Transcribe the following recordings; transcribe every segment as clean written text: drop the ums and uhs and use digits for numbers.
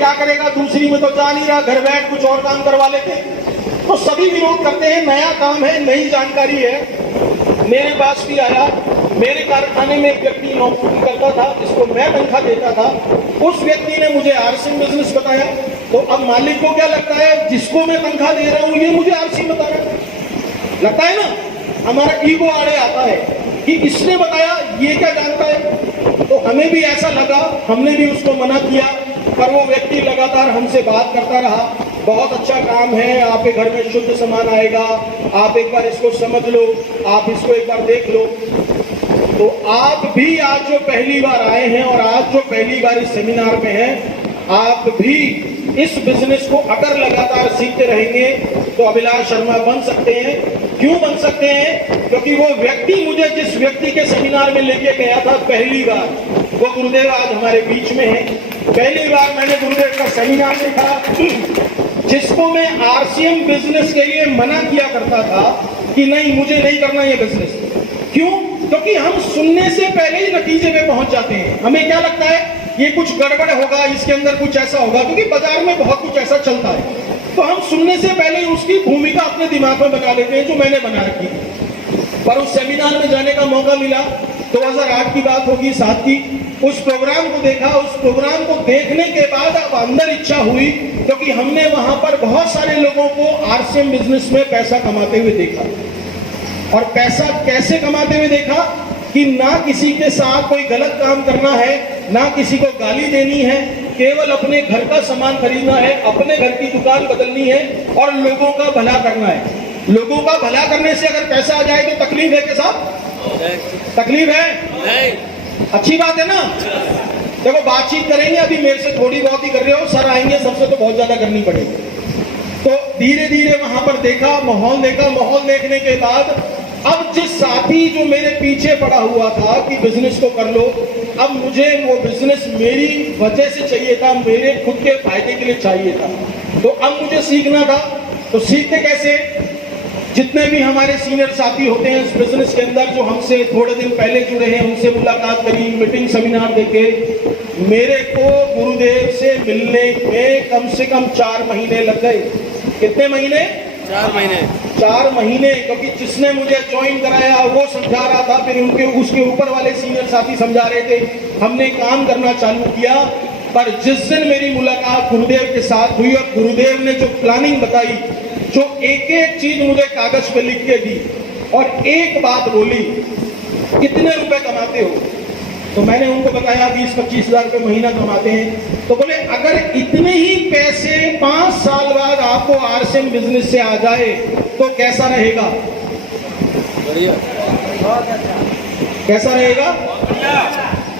क्या करेगा, दूसरी में तो जा नहीं रहा, घर बैठ कुछ और काम करवा लेते हैं। तो सभी विरोध करते हैं, नया काम है, नई जानकारी है। मेरे पास भी आया, मेरे कारखाने में एक व्यक्ति नौकरी करता था जिसको मैं तनख्वाह देता था, उस व्यक्ति ने मुझे आरसी बिजनेस बताया। तो अब मालिक को क्या लगता है, जिसको मैं तनख्वाह दे रहा हूं ये मुझे आरसी बता रहा है, लगता है ना, हमारा ईगो आड़े आता है कि इसने बताया, ये क्या जानता है। तो हमें भी ऐसा लगा, हमने भी उसको मना किया, पर वो व्यक्ति लगातार हमसे बात करता रहा, बहुत अच्छा काम है, आपके घर में शुद्ध सामान आएगा, आप एक बार इसको समझ लो, आप इसको एक बार देख लो। तो आप भी आज जो पहली बार आए हैं और आज जो पहली बार इस सेमिनार में हैं, आप भी इस बिजनेस को अगर लगातार सीखते रहेंगे तो अभिलाष शर्मा बन सकते हैं। क्यों बन सकते हैं? क्योंकि वो व्यक्ति, मुझे जिस व्यक्ति के सेमिनार में लेके गया था पहली बार, वो गुरुदेव आज हमारे बीच में है। पहली बार मैंने गुरुदेव का सेमिनार देखा, जिसको मैं आरसीएम बिजनेस के लिए मना किया करता था कि नहीं, मुझे नहीं करना ये बिजनेस। क्यों? क्योंकि हम सुनने से पहले ही नतीजे में पहुंच जाते हैं। हमें क्या लगता है, ये कुछ गड़बड़ होगा, इसके अंदर कुछ ऐसा होगा, क्योंकि बाजार में बहुत कुछ ऐसा चलता है। तो हम सुनने से पहले उसकी भूमिका अपने दिमाग में बना लेते हैं, जो मैंने बना रखी है। पर उस सेमिनार में जाने का मौका मिला, 2008 की बात होगी, 7 की। उस प्रोग्राम को देखा, उस प्रोग्राम को देखने के बाद अब अंदर इच्छा हुई, क्योंकि हमने वहां पर बहुत सारे लोगों को आरसीएम बिजनेस में पैसा कमाते हुए देखा। और पैसा कैसे कमाते हुए देखा कि ना किसी के साथ कोई गलत काम करना है, ना किसी को गाली देनी है, केवल अपने घर का सामान खरीदना है, अपने घर की दुकान बदलनी है और लोगों का भला करना है। लोगों का भला करने से अगर पैसा आ जाए तो तकलीफ है के साथ? तकलीफ है? नहीं। अच्छी बात है ना। देखो, बातचीत करेंगे, अभी मेरे से थोड़ी बहुत ही कर रहे हो, सर आएंगे, सबसे तो बहुत ज्यादा करनी पड़ेगी। तो धीरे धीरे वहां पर देखा, माहौल देखा, माहौल देखने के बाद अब जिस साथी जो मेरे पीछे पड़ा हुआ था कि बिजनेस को कर लो, अब मुझे वो बिजनेस मेरी वजह से चाहिए था, मेरे खुद के फायदे के लिए चाहिए था। तो अब मुझे सीखना था। तो सीखते कैसे? जितने भी हमारे सीनियर साथी होते हैं इस बिजनेस के अंदर, जो हमसे थोड़े दिन पहले जुड़े हैं, उनसे मुलाकात करी, मीटिंग सेमिनार देखे। मेरे को गुरुदेव से मिलने में कम से कम 4 महीने लग गए। कितने महीने? 4 महीने। 4 महीने, क्योंकि जिसने मुझे ज्वाइन कराया वो समझा रहा था, फिर उनके उसके ऊपर वाले सीनियर साथी समझा रहे थे, हमने काम करना चालू किया। पर जिस दिन मेरी मुलाकात गुरुदेव के साथ हुई और गुरुदेव ने जो प्लानिंग बताई, जो एक एक चीज मुझे कागज पे लिख के दी और एक बात बोली, कितने रुपए कमाते हो? तो मैंने उनको बताया 20-25 हजार रुपए महीना कमाते हैं। तो बोले, अगर इतने ही पैसे 5 साल बाद आपको आरसीएम बिजनेस से आ जाए तो कैसा रहेगा? बढ़िया। कैसा रहेगा?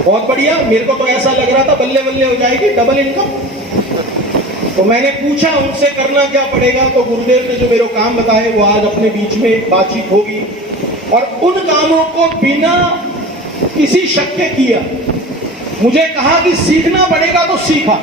बहुत बढ़िया। मेरे को तो ऐसा लग रहा था बल्ले बल्ले हो जाएगी, डबल इनकम। तो मैंने पूछा उनसे करना क्या पड़ेगा, तो गुरुदेव ने जो मेरे काम बताए वो आज अपने बीच में बातचीत होगी। और उन कामों को बिना किसी शक के किया। मुझे कहा कि सीखना पड़ेगा तो सीखा,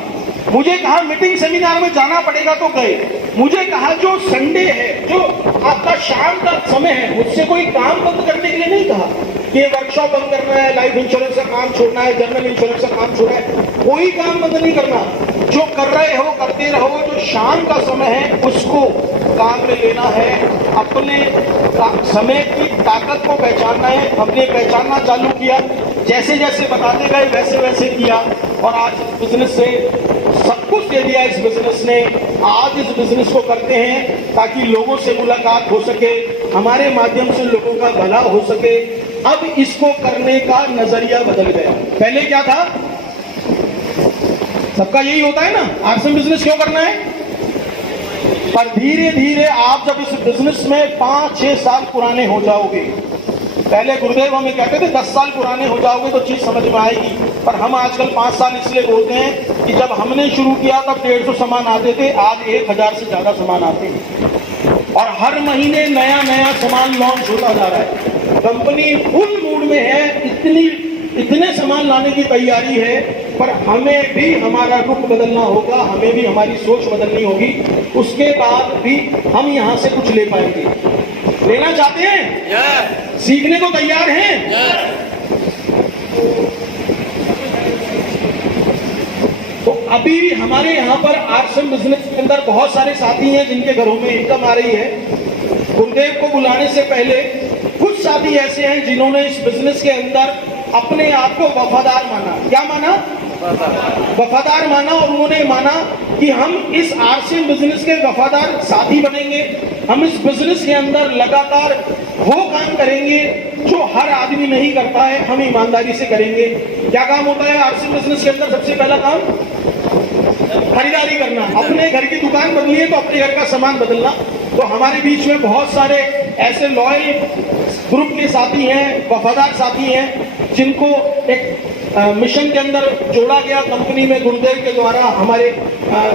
मुझे कहा मीटिंग सेमिनार में जाना पड़ेगा तो गए, मुझे कहा जो संडे है, जो आपका शाम का समय है, मुझसे कोई काम बंद करने के लिए नहीं कहा कि वर्कशॉप बंद करना है, लाइफ इंश्योरेंस का काम छोड़ना है, जनरल इंश्योरेंस का काम छोड़ना है, कोई काम बंद नहीं करना। जो कर रहे हो करते रहो, जो शाम का समय है उसको काम में लेना है, अपने समय की ताकत को पहचानना है। हमने पहचानना चालू किया, जैसे जैसे बताते गए वैसे वैसे किया और आज बिजनेस से सब कुछ दे दिया इस बिजनेस ने। आज इस बिजनेस को करते हैं ताकि लोगों से मुलाकात हो सके, हमारे माध्यम से लोगों का भला हो सके। अब इसको करने का नजरिया बदल गया। पहले क्या था? सबका यही होता है ना, आरसीएम बिजनेस क्यों करना है? पर धीरे धीरे आप जब इस बिजनेस में 5-6 साल पुराने हो जाओगे, पहले गुरुदेव हमें कहते थे 10 साल पुराने हो जाओगे तो चीज समझ में आएगी, पर हम आजकल 5 साल इसलिए बोलते हैं कि जब हमने शुरू किया तब 150 सामान आते थे, आज 1000 से ज्यादा सामान आते हैं और हर महीने नया नया सामान लॉन्च होता जा रहा है। कंपनी फुल मूड में है, इतने सामान लाने की तैयारी है, पर हमें भी हमारा रुख बदलना होगा, हमें भी हमारी सोच बदलनी होगी, उसके बाद भी हम यहां से कुछ ले पाएंगे। लेना चाहते हैं? सीखने को तैयार हैं? तो अभी हमारे यहाँ पर आरसीएम बिजनेस के अंदर बहुत सारे साथी हैं जिनके घरों में इनकम आ रही है। गुरुदेव को बुलाने से पहले कुछ साथी ऐसे हैं जिन्होंने इस बिजनेस के अंदर अपने आप को वफादार माना। क्या माना? वफादार माना। और उन्होंने माना कि हम इस आरसीएम बिजनेस के वफादार साथी बनेंगे। हम इस बिजनेस के अंदर लगातार वो काम करेंगे जो हर आदमी नहीं करता है, हम ईमानदारी से करेंगे। क्या काम होता है आरसीएम बिजनेस के अंदर? सबसे पहला काम खरीदारी करना। अपने घर की दुकान बदली है तो अपने घर का सामान बदलना। तो हमारे बीच में बहुत सारे ऐसे लॉयल ग्रुप के साथी हैं, वफादार साथी हैं, जिनको एक मिशन के अंदर जोड़ा गया कंपनी में गुरुदेव के द्वारा, हमारे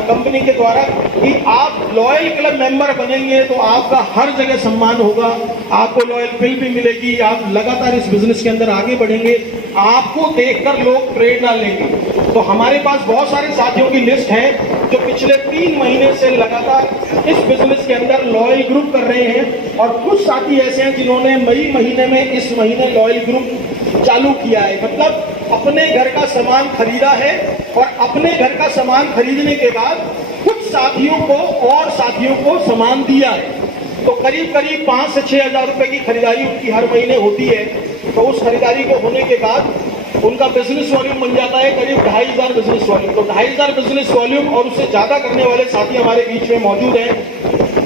कंपनी के द्वारा, कि आप लॉयल क्लब मेंबर बनेंगे तो आपका हर जगह सम्मान होगा, आपको लॉयल फिल भी मिलेगी, आप लगातार इस बिजनेस के अंदर आगे बढ़ेंगे, आपको देखकर लोग प्रेरणा लेंगे। तो हमारे पास बहुत सारे साथियों की लिस्ट है जो पिछले 3 महीने से लगातार इस बिजनेस के अंदर लॉयल ग्रुप कर रहे हैं। और कुछ साथी ऐसे हैं जिन्होंने मई महीने में इस महीने लॉयल ग्रुप चालू किया है। मतलब अपने घर का सामान खरीदा है और अपने घर का सामान खरीदने के बाद कुछ साथियों को और साथियों को सामान दिया है। तो करीब करीब 5 से 6 हजार रुपए की खरीदारी उनकी हर महीने होती है। तो उस खरीदारी को होने के बाद उनका बिजनेस वॉल्यूम बन जाता है करीब 2500 बिजनेस वॉल्यूम। तो 2500 बिजनेस वॉल्यूम और उससे ज्यादा करने वाले साथी हमारे बीच में मौजूद हैं।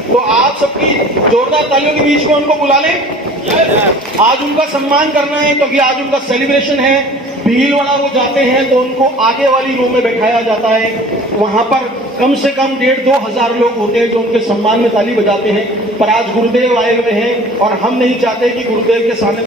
तो आप सबकी जोरदार तालियों के बीच में उनको बुला लें। आज उनका सम्मान करना है क्योंकि आज उनका सेलिब्रेशन है। भीलवाड़ा वो जाते हैं तो उनको आगे वाली रो में बैठाया जाता है। वहां पर कम से कम 1,500-2 हजार लोग होते हैं जो उनके सम्मान में ताली बजाते हैं। पर आज गुरुदेव आए हुए हैं और हम नहीं चाहते कि गुरुदेव के सामने